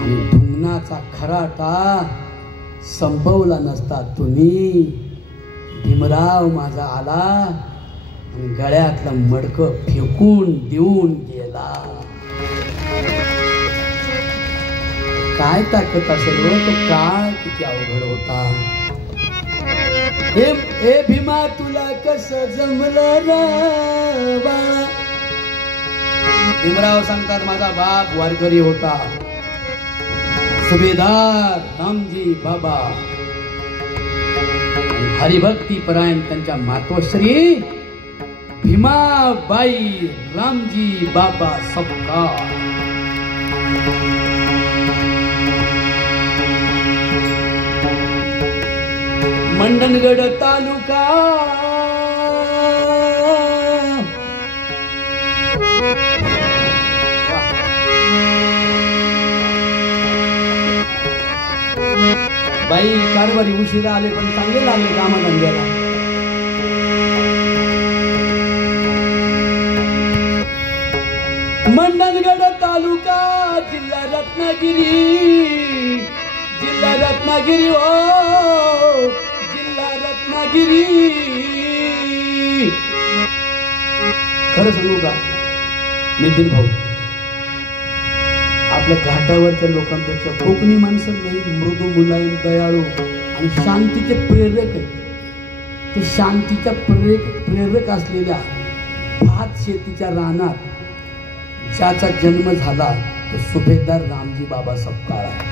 आणि ढुंगणाचा खराटा संपवला नसता तुम्ही, भीमराव माझा आला आणि गळ्यातलं मडकं फेकून देऊन गेला. काय ताकद असेल हो, तो काळ किती अवघड होता. ए भीमा तुला कसं जमलं रे बाळा. भीमराव सांगतात माझा बाप वारकरी होता, सुभेदार रामजी बाबा. हरिभक्ती परायण त्यांच्या मातोश्री भीमाबाई रामजी बाबा सपकाळ. मंडणगड तालुका बाई कारभारी उशिरा आले पण चांगले लागले कामाधंद्याला. मंडणगड तालुका जिल्हा रत्नागिरी, जिल्हा रत्नागिरी ओ जिल्हा रत्नागिरी. खरं सांगू का नितीन भाऊ, आपल्या घाटावरच्या लोकांपेक्षा कोकणी माणसं लई मृदू, मुलायम, दयाळू आणि शांतीचे प्रेरक आहे. ते शांतीच्या प्रेरक असलेल्या भात शेतीच्या रानात ज्याचा जन्म झाला तो सुभेदार रामजी बाबा सपकाळ आहे.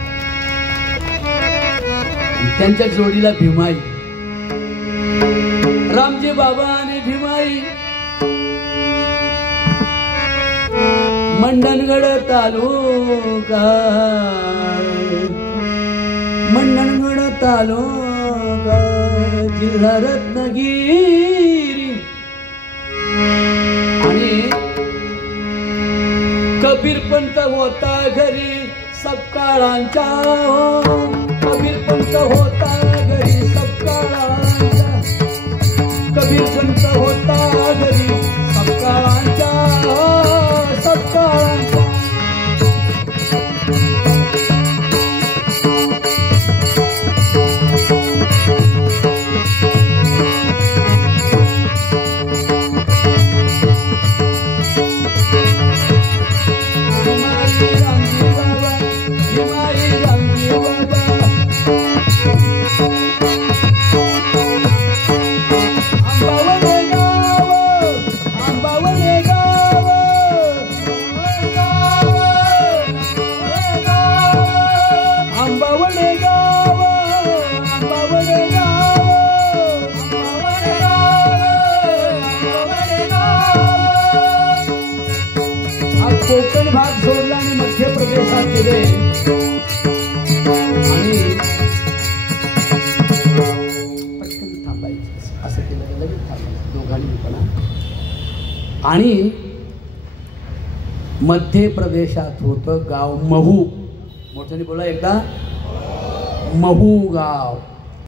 त्यांच्या जोडीला भीमाई, रामजी बाबा आणि भीमाई. मंडणगड तालुका, मंडणगड तालुका जिल्हा रत्नागिरी. आणि कबीर पंत होता घरी सपकाळांच्या, कबीर पंत होता घरी सपकाळांच्या, कबीर पंत होता घरी सपकाळांच्या, सपकाळांच्या. कोकण भाग सोडला आणि मध्य प्रदेशात गेले आणि पटकन थांबायचं असं केलं, लगेच थांबायचं दोघांनी पण. आणि मध्य प्रदेशात होतं गाव महू. मोठ्याने बोला एकदा, महू गाव.